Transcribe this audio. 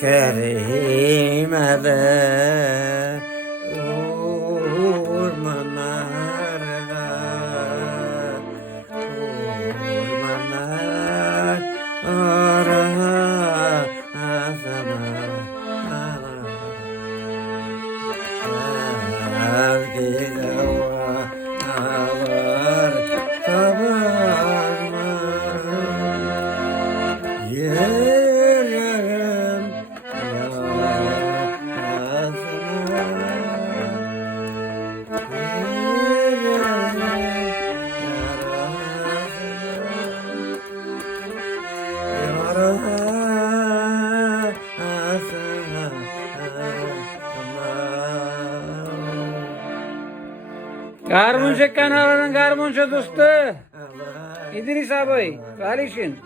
Kerimede ormanlarda ormanlar arasana herkese var kabarma yerim Garmunca kanalının garmunca dostu İdris abi, Alişin.